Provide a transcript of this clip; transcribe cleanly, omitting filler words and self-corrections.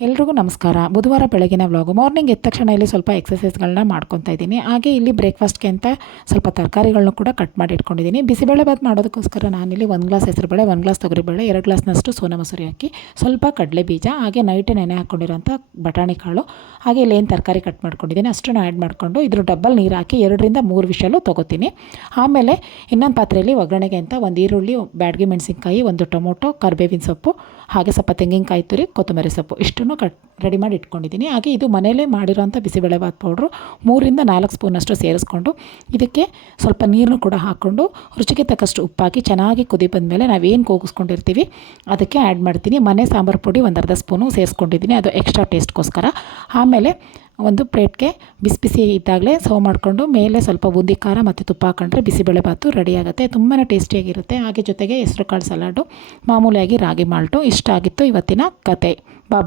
ಎಲ್ರಿಗೂ ನಮಸ್ಕಾರ. ಬುಧವಾರ ಬೆಳಗಿನ ವ್ಲಾಗು. ಮಾರ್ನಿಂಗ್ ಎದ್ದ ತಕ್ಷಣ ಇಲ್ಲಿ ಸ್ವಲ್ಪ ಎಕ್ಸಸೈಸ್ಗಳನ್ನ ಮಾಡ್ಕೊತಾ ಇದ್ದೀನಿ. ಹಾಗೆ ಇಲ್ಲಿ ಬ್ರೇಕ್ಫಾಸ್ಟ್ಗೆ ಅಂತ ಸ್ವಲ್ಪ ತರಕಾರಿಗಳನ್ನೂ ಕೂಡ ಕಟ್ ಮಾಡಿ ಇಟ್ಕೊಂಡಿದ್ದೀನಿ. ಬಿಸಿಬೇಳೆಬಾತ್ ಮಾಡೋದಕ್ಕೋಸ್ಕರ ನಾನಿಲ್ಲಿ 1 ಗ್ಲಾಸ್ ಹೆಸರುಬೇಳೆ, 1 ಗ್ಲಾಸ್ ತೊಗರಿಬೇಳೆ, 2 ಗ್ಲಾಸ್ನಷ್ಟು ಸೋನಾ ಮಸೂರಿ ಅಕ್ಕಿ, ಸ್ವಲ್ಪ ಕಡಲೆ ಬೀಜ, ಹಾಗೆ ನೈಟೇ ನೆನೆ ಹಾಕ್ಕೊಂಡಿರೋಂಥ ಬಟಾಣಿ ಕಾಳು, ಹಾಗೆ ಇಲ್ಲಿ ಏನು ತರಕಾರಿ ಕಟ್ ಮಾಡ್ಕೊಂಡಿದ್ದೀನಿ ಅಷ್ಟನ್ನು ಆ್ಯಡ್ ಮಾಡಿಕೊಂಡು ಇದ್ರ ಡಬ್ಬಲ್ ನೀರು ಹಾಕಿ 2ರಿಂದ 3 ವಿಷಲು ತೊಗೋತೀನಿ. ಆಮೇಲೆ ಇನ್ನೊಂದು ಪಾತ್ರೆಯಲ್ಲಿ ಒಗ್ಗರಣೆಗೆ ಅಂತ ಒಂದು ಈರುಳ್ಳಿ, ಬ್ಯಾಡಗಿ ಮೆಣಸಿನ್ಕಾಯಿ, 1 ಟೊಮೊಟೊ, ಕರಿಬೇವಿನ ಸೊಪ್ಪು, ಹಾಗೆ ಸ್ವಲ್ಪ ತೆಂಗಿನಕಾಯಿ ತುರಿ, ಕೊತ್ತಂಬರಿ ಸೊಪ್ಪು ಇಷ್ಟನ್ನು ರೆಡಿ ಮಾಡಿ ಇಟ್ಕೊಂಡಿದ್ದೀನಿ. ಹಾಗೆ ಇದು ಮನೆಯಲ್ಲೇ ಮಾಡಿರೋಂಥ ಬಿಸಿಬೇಳೆಬಾತ್ ಪೌಡ್ರು 3ರಿಂದ 4 ಸ್ಪೂನಷ್ಟು ಸೇರಿಸ್ಕೊಂಡು ಇದಕ್ಕೆ ಸ್ವಲ್ಪ ನೀರನ್ನು ಕೂಡ ಹಾಕ್ಕೊಂಡು ರುಚಿಗೆ ತಕ್ಕಷ್ಟು ಉಪ್ಪಾಕಿ ಚೆನ್ನಾಗಿ ಕುದಿ ಬಂದಮೇಲೆ ನಾವೇನು ಕೂಗಿಸ್ಕೊಂಡಿರ್ತೀವಿ ಅದಕ್ಕೆ ಆ್ಯಡ್ ಮಾಡ್ತೀನಿ. ಮನೆ ಸಾಂಬಾರು ಪುಡಿ ಒಂದು ಅರ್ಧ ಸ್ಪೂನು ಸೇರಿಸ್ಕೊಂಡಿದ್ದೀನಿ, ಅದು ಎಕ್ಸ್ಟ್ರಾ ಟೇಸ್ಟ್ಗೋಸ್ಕರ. ಆಮೇಲೆ ಒಂದು ಪ್ಲೇಟ್ಗೆ ಬಿಸಿ ಬಿಸಿ ಇದ್ದಾಗಲೇ ಸರ್ವ್ ಮಾಡಿಕೊಂಡು ಮೇಲೆ ಸ್ವಲ್ಪ ಬೂಂದಿ ಖಾರ ಮತ್ತು ತುಪ್ಪ ಹಾಕೊಂಡ್ರೆ ಬಿಸಿಬೇಳೆಬಾತು ರೆಡಿ ಆಗುತ್ತೆ. ತುಂಬಾ ಟೇಸ್ಟಿಯಾಗಿರುತ್ತೆ. ಹಾಗೆ ಜೊತೆಗೆ ಹೆಸರು ಕಾಳು ಸಲಾಡು, ಮಾಮೂಲಿಯಾಗಿ ರಾಗಿ ಮಾಲ್ಟು. ಇಷ್ಟ ಆಗಿತ್ತು ಇವತ್ತಿನ ಕತೆ. ಬಾಯ್.